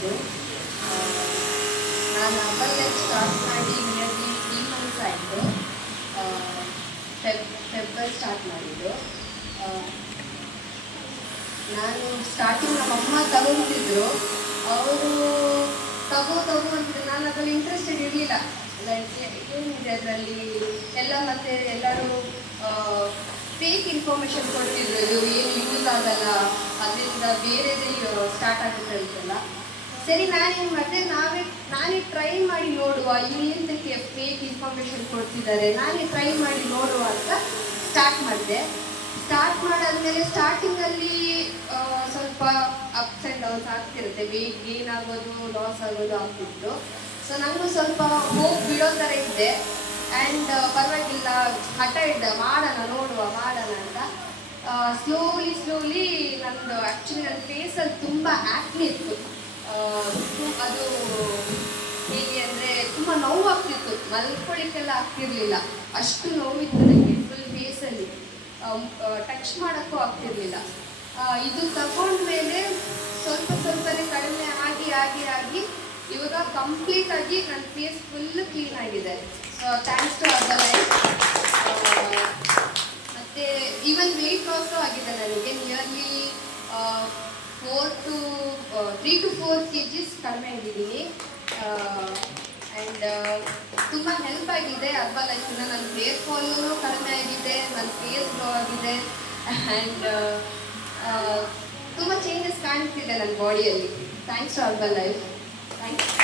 ಹೆಸರು. ನಾನು herbal start ಮಾಡಿ ನಿಯರ್ಲಿ 3 ಮಂತ್ಸ್ ಆಯಿತು. ಫೆಬ್ರವರಿ ಸ್ಟಾರ್ಟ್ ಮಾಡಿದ್ದು. ನಾನು ಸ್ಟಾರ್ಟಿಂಗ್ ನಮ್ಮಮ್ಮ ತಗೊಂತಿದ್ರು. ಅವರು ತಗೋ ಅಂತಿದ್ರು. ನಾನು ಅದರಲ್ಲಿ ಇಂಟ್ರೆಸ್ಟೆಡ್ ಇರಲಿಲ್ಲ. ಲೈಕ್ ಏನಿದೆ ಅದರಲ್ಲಿ ಎಲ್ಲ, ಮತ್ತು ಎಲ್ಲರೂ ಫೇಕ್ ಇನ್ಫಾರ್ಮೇಷನ್ ಕೊಡ್ತಿದ್ರು. ಇದು ಏನು ಯೂಸ್ ಆಗಲ್ಲ, ಅದರಿಂದ ಬೇರೆದೇ ಸ್ಟಾರ್ಟ್ ಆಗುತ್ತೆ ಅಂತೆಲ್ಲ. ಸರಿ, ನಾನೇನು ಮಾಡಿದೆ, ನಾನೇ ಟ್ರೈ ಮಾಡಿ ನೋಡುವ, ಇವ್ರು ಎಂತಕ್ಕೆ ಫೇಕ್ ಇನ್ಫಾರ್ಮೇಷನ್ ಕೊಡ್ತಿದ್ದಾರೆ, ನಾನೇ ಟ್ರೈ ಮಾಡಿ ನೋಡುವ ಅಂತ ಸ್ಟಾರ್ಟ್ ಮಾಡಿದೆ. ಸ್ಟಾರ್ಟ್ ಮಾಡಾದ್ಮೇಲೆ ಸ್ಟಾರ್ಟಿಂಗಲ್ಲಿ ಸ್ವಲ್ಪ ಅಪ್ಸ್ ಆ್ಯಂಡ್ ಡೌನ್ಸ್ ಆಗ್ತಿರುತ್ತೆ. ವೆಯ್ಟ್ ಗೇನ್ ಆಗೋದು, ಲಾಸ್ ಆಗೋದು ಆಗ್ತಿತ್ತು. ಸೊ ನನಗೂ ಸ್ವಲ್ಪ ಹೋಗಿ ಬಿಡೋ ಥರ ಇದ್ದೆ. ಆ್ಯಂಡ್ ಪರವಾಗಿಲ್ಲ, ಹಠ ಇದ್ದೆ, ನೋಡುವ ಅಂತ. ಸ್ಲೋಲಿ ನಂದು ಆ್ಯಕ್ಚುಲಿ ನನ್ನ ಫೇಸಲ್ಲಿ ತುಂಬ ಆ್ಯಕ್ನೆ ಇತ್ತು. ಅದು ಹೇಗೆ ಅಂದರೆ ತುಂಬ ನೋವಾಗ್ತಿತ್ತು, ಮಲ್ಕೊಳ್ಳಿಕ್ಕೆಲ್ಲ ಆಗ್ತಿರ್ಲಿಲ್ಲ, ಅಷ್ಟು ನೋವಿತ್ತು ನನಗೆ ಫುಲ್ ಫೇಸಲ್ಲಿ. ಟಚ್ ಮಾಡೋಕ್ಕೂ ಆಗ್ತಿರ್ಲಿಲ್ಲ. ಇದು ತಗೊಂಡ್ಮೇಲೆ ಸ್ವಲ್ಪನೇ ಕಡಿಮೆ ಆಗಿ ಇವಾಗ ಕಂಪ್ಲೀಟಾಗಿ ನನ್ನ ಫೇಸ್ ಫುಲ್ ಕ್ಲೀನ್ ಆಗಿದೆ. So thanks to Herbalife. ಮತ್ತು ಈವನ್ ವೆಯ್ಟ್ ಲಾಸು ಆಗಿದೆ ನನಗೆ. ನಿಯರ್ಲಿ 3 to 4 kgs ಕಡಿಮೆ ಆಗಿದ್ದೀನಿ. ಆ್ಯಂಡ್ ತುಂಬ ಹೆಲ್ಪ್ ಆಗಿದೆ ಅರ್ಬಲೈಫಿಂದ. ನನ್ನ ಹೇರ್ ಫಾಲೂ ಕಡಿಮೆ ಆಗಿದೆ, ನನ್ನ ಫೇಸ್ ಗ್ಲೋ ಆಗಿದೆ, ಆ್ಯಂಡ್ ತುಂಬ ಚೇಂಜಸ್ ಕಾಣಿಸ್ತಿದೆ ನನ್ನ ಬಾಡಿಯಲ್ಲಿ. Thanks to Herbalife. ಥ್ಯಾಂಕ್ಸ್.